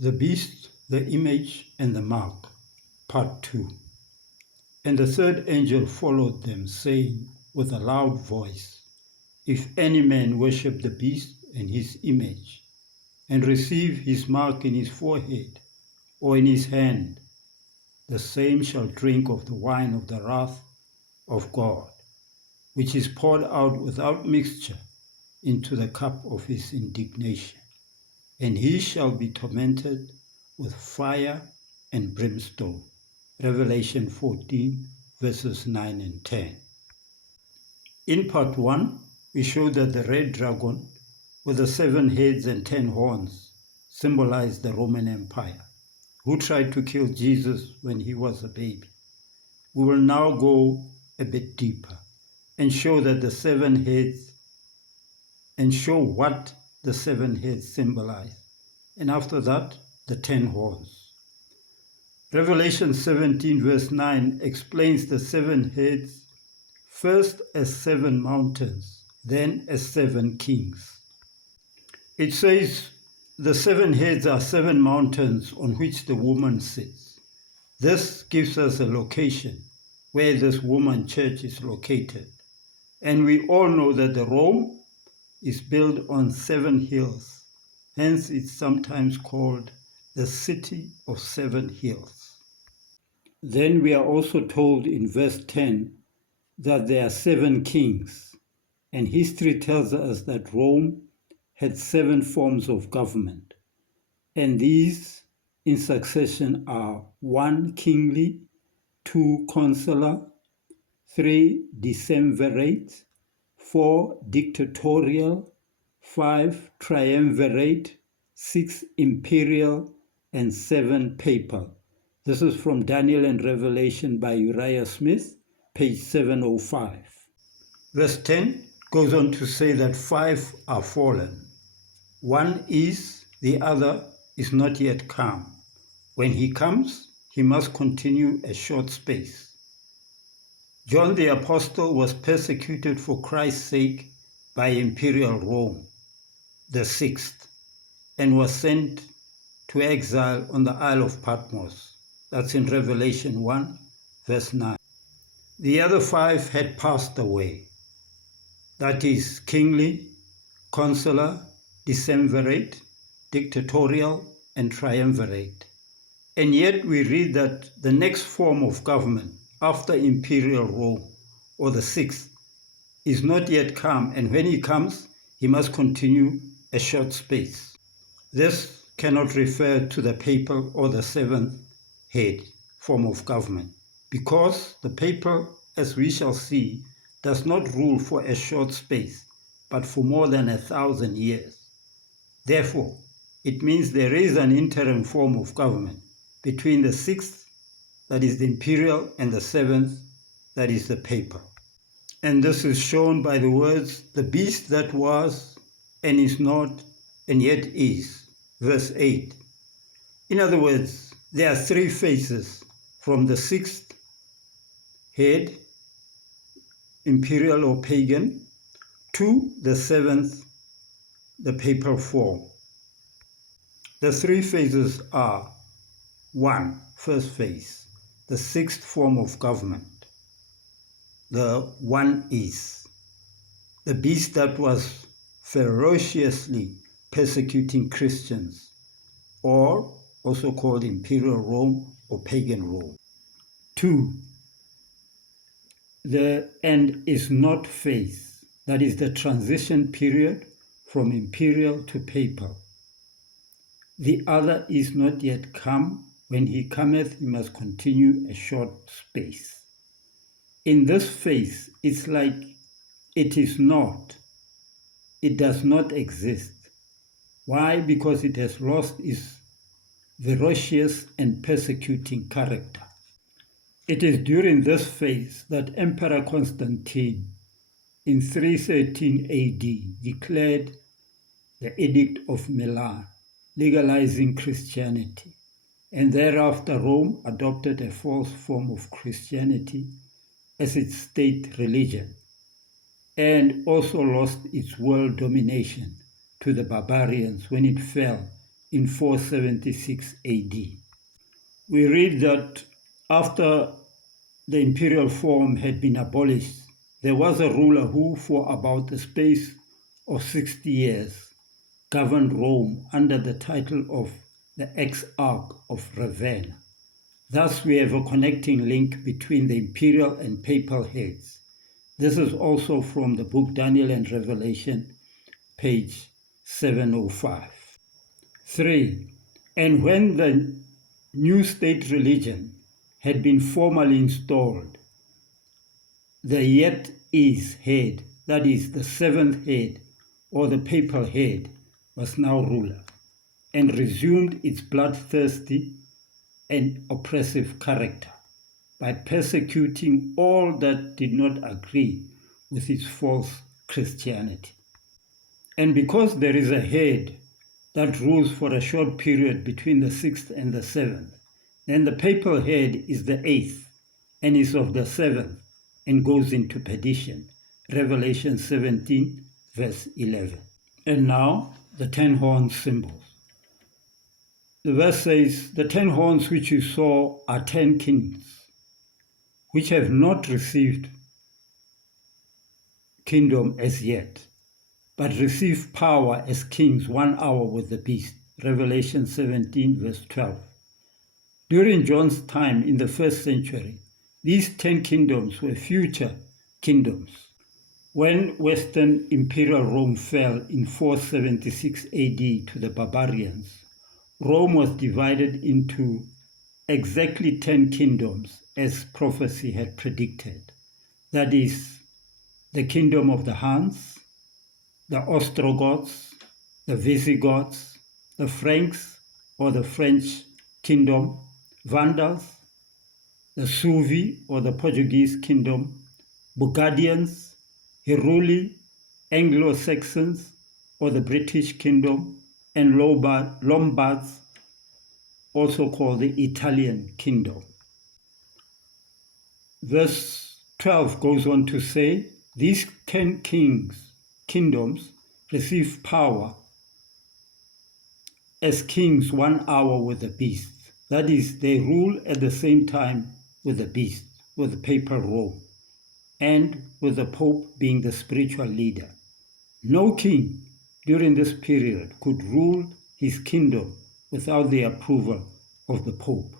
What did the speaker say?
The Beast, the Image, and the Mark, Part 2. And the third angel followed them, saying with a loud voice, If any man worship the beast and his image, and receive his mark in his forehead or in his hand, the same shall drink of the wine of the wrath of God, which is poured out without mixture into the cup of his indignation. And he shall be tormented with fire and brimstone. Revelation 14, verses 9 and 10. In part 1, we show that the red dragon with the 7 heads and 10 horns symbolized the Roman Empire, who tried to kill Jesus when he was a baby. We will now go a bit deeper and show that the 7 heads and show what the 7 heads symbolize, and after that, the 10 horns. Revelation 17 verse 9 explains the 7 heads first as 7 mountains, then as 7 kings. It says the 7 heads are 7 mountains on which the woman sits. This gives us a location where this woman church is located. And we all know that the Rome is built on 7 hills. Hence, it's sometimes called the city of 7 hills. Then we are also told in verse 10 that there are 7 kings. And history tells us that Rome had 7 forms of government. And these in succession are 1 kingly, 2 consular, 3 decemvirate, 4 dictatorial, 5 triumvirate, 6 imperial, and 7 papal. This is from Daniel and Revelation by Uriah Smith, page 705. Verse 10 goes on to say that 5 are fallen. 1 is, the other is not yet come. When he comes, he must continue a short space. John the Apostle was persecuted for Christ's sake by Imperial Rome, the 6th, and was sent to exile on the Isle of Patmos. That's in Revelation 1, verse 9. The other 5 had passed away. That is kingly, consular, decemvirate, dictatorial, and triumvirate. And yet we read that the next form of government after Imperial Rome, or the 6th, is not yet come, and when he comes, he must continue a short space. This cannot refer to the papal or the 7th head form of government, because the papal, as we shall see, does not rule for a short space, but for more than 1,000 years. Therefore, it means there is an interim form of government between the 6th, that is the imperial, and the 7th, that is the papal. And this is shown by the words, the beast that was, and is not, and yet is. Verse 8. In other words, there are 3 phases from the 6th head, imperial or pagan, to the 7th, the papal form. The 3 phases are 1, first phase, the 6th form of government. The 1 is the beast that was ferociously persecuting Christians, or also called Imperial Rome or Pagan Rome. 2, the and is not phase, that is the transition period from imperial to papal. The other is not yet come. When he cometh, he must continue a short space. In this phase, it's like it is not. It does not exist. Why? Because it has lost its ferocious and persecuting character. It is during this phase that Emperor Constantine in 313 AD declared the Edict of Milan, legalizing Christianity. And thereafter Rome adopted a false form of Christianity as its state religion, and also lost its world domination to the barbarians when it fell in 476 AD. We read that after the imperial form had been abolished, there was a ruler who, for about the space of 60 years, governed Rome under the title of the Exarch of Ravenna. Thus, we have a connecting link between the imperial and papal heads. This is also from the book Daniel and Revelation, page 705. 3. And when the new state religion had been formally installed, the yet is head, that is, the seventh head, or the papal head, was now ruler, and resumed its bloodthirsty and oppressive character by persecuting all that did not agree with its false Christianity. And because there is a head that rules for a short period between the 6th and the 7th, then the papal head is the 8th and is of the 7th and goes into perdition. Revelation 17, verse 11. And now, the 10 horn symbols. The verse says, "The 10 horns which you saw are 10 kings, which have not received kingdom as yet, but receive power as kings 1 hour with the beast." Revelation 17, verse 12. During John's time in the 1st century, these 10 kingdoms were future kingdoms. When Western Imperial Rome fell in 476 AD to the barbarians, Rome was divided into exactly 10 kingdoms as prophecy had predicted. That is, the kingdom of the Huns, the Ostrogoths, the Visigoths, the Franks or the French kingdom, Vandals, the Suevi or the Portuguese kingdom, Burgundians, Heruli, Anglo-Saxons or the British kingdom, and Lombards, also called the Italian kingdom. Verse 12 goes on to say, these 10 kingdoms receive power as kings 1 hour with the beast. That is, they rule at the same time with the beast, with the papal Rome, and with the Pope being the spiritual leader. No king during this period could rule his kingdom without the approval of the Pope.